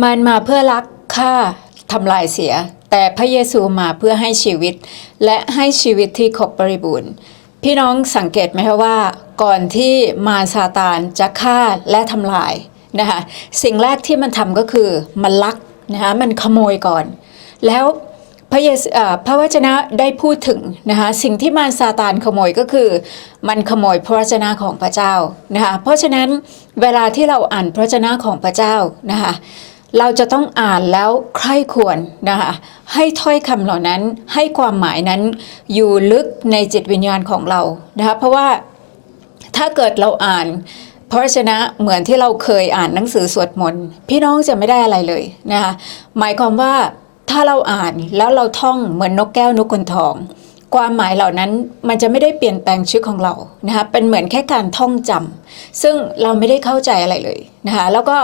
มันมาเพื่อลักฆ่าทำลายเสีย แต่พระเยซูมาเพื่อให้ชีวิต และให้ชีวิตที่ครบบริบูรณ์ พี่น้องสังเกตไหมคะว่า ก่อนที่มารซาตานจะฆ่าและทำลายนะคะสิ่งแรกที่มันทำก็คือมันลักนะคะมันขโมยก่อน แล้วพระเยซูพระวจนะได้พูดถึงนะคะสิ่งที่มารซาตานขโมยก็คือ มันขโมยพระวจนะของพระเจ้านะคะเพราะฉะนั้นเวลาที่เราอ่านพระวจนะของพระเจ้านะคะ เราจะต้องอ่านแล้วใคร่ควรนะคะให้ถ้อยคำเหล่านั้นให้ความหมายนั้นอยู่ลึกในจิตวิญญาณของเรานะคะเพราะว่าถ้าเกิดเราอ่านพระวจนะเหมือนที่เราเคยอ่านหนังสือสวดมนต์พี่น้องจะไม่ได้อะไรเลยนะคะหมายความว่าถ้าเราอ่านแล้วเราท่องเหมือนนกแก้วนกกนทอง ความหมายเหล่านั้นมันจะไม่ได้เปลี่ยนแปลงชีวิตของเรานะคะเป็นเหมือนแค่การท่องจำซึ่งเราไม่ได้เข้าใจอะไรเลยนะคะแล้วก็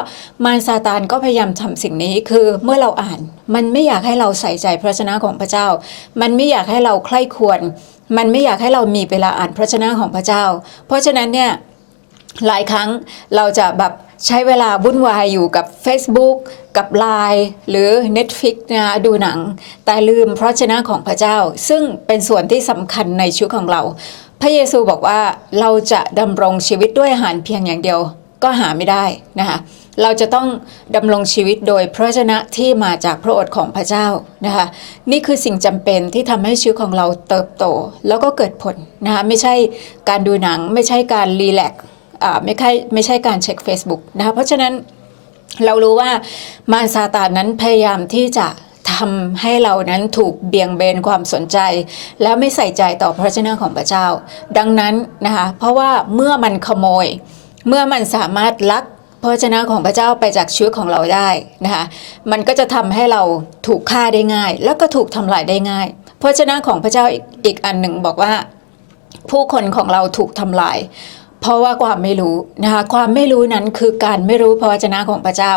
มารซาตานก็พยายามทำสิ่งนี้คือเมื่อเราอ่าน มันไม่อยากให้เราใส่ใจพระชนะของพระเจ้า มันไม่อยากให้เราใคร่ควร มันไม่อยากให้เรามีเวลาอ่านพระชนะของพระเจ้า เพราะฉะนั้นเนี่ย หลายครั้งเราจะแบบใช้เวลาวุ่นวายอยู่กับ Facebook กับ Line หรือ Netflix นะดูหนัง แต่ลืมพระชนะของพระเจ้า ซึ่งเป็นส่วนที่สำคัญในชีวิตของเรา พระเยซูบอกว่าเราจะดำรงชีวิตด้วยอาหารเพียงอย่างเดียวก็หาไม่ได้นะคะเราจะต้องดำรงชีวิตโดยพระวจนะที่มาจากพระโอษฐ์ของพระเจ้านะคะนี่คือสิ่งจำเป็นที่ทำให้ชีวิตของเราเติบโต แล้วก็เกิดผลนะคะไม่ใช่การดูหนังไม่ใช่การรีแลกซ์ ไม่ใช่ไม่ใช่การเช็ค Facebook นะคะเพราะฉะนั้นเรารู้ว่ามารซาตานนั้นพยายามที่จะทำให้เรานั้นถูกเบี่ยงเบนความสนใจ แล้วไม่ใส่ใจต่อพระเจ้าของพระเจ้า ดังนั้นนะคะเพราะว่าเมื่อมันขโมย เมื่อมันสามารถลักพระเจ้าของพระเจ้าไปจากชีวิตของเราได้นะคะมันก็จะทำให้เราถูกฆ่าได้ง่าย แล้วก็ถูกทำลายได้ง่ายพระเจ้าของพระเจ้าอีกอีกอันหนึ่งบอกว่า ผู้คนของเราถูกทำลาย เพราะว่าความไม่รู้นะคะความไม่รู้นั้นคือการไม่รู้พระวจนะของพระเจ้า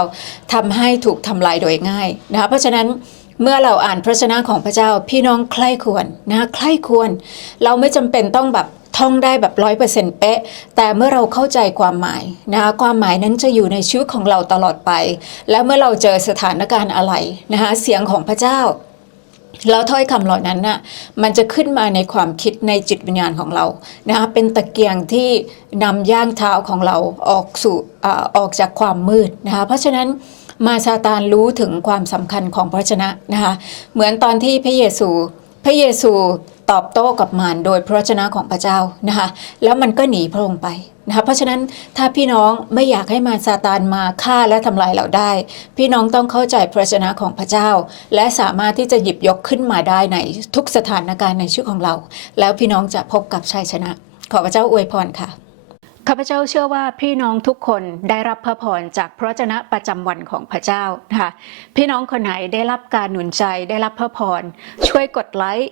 ทำให้ถูกทำลายโดยง่ายนะคะเพราะฉะนั้นเมื่อเราอ่านพระวจนะของพระเจ้าพี่น้องใคร่ควรนะคะใคร่ควร เราไม่จำเป็นต้องแบบท่องได้แบบร้อยเปอร์เซ็นต์เป๊ะ แต่เมื่อเราเข้าใจความหมายนะคะความหมายนั้นจะอยู่ในชีวิตของเราตลอดไป และเมื่อเราเจอสถานการณ์อะไรนะคะเสียงของพระเจ้า แล้วถ้อยคำเหล่านั้นน่ะมันจะขึ้นมาในความคิดในจิตวิญญาณของเรานะคะเป็นตะเกียงที่นำย่างเท้าของเราออกสู่อออกจากความมืดนะคะเพราะฉะนั้นมาซาตานรู้ถึงความสำคัญของพระชนะนะคะเหมือนตอนที่พระเยซู พระเยซูตอบโต้กับมารโดยพระวจนะของพระเจ้านะคะแล้วมันก็หนีพระองค์ไป นะคะเพราะฉะนั้นถ้าพี่น้องไม่อยากให้มารซาตานมาฆ่าและทำลายเราได้ พี่น้องต้องเข้าใจพระวจนะของพระเจ้า และสามารถที่จะหยิบยกขึ้นมาได้ในทุกสถานการณ์ในชีวิตของเรา แล้วพี่น้องจะพบกับชัยชนะ ขอพระเจ้าอวยพรค่ะข้าพเจ้าเชื่อว่าพี่น้องทุกคนได้รับพระพรจากพระวจนะประจำวันของพระเจ้านะคะพี่น้องคนไหนได้รับการหนุนใจได้รับพระพรช่วยกดไลค์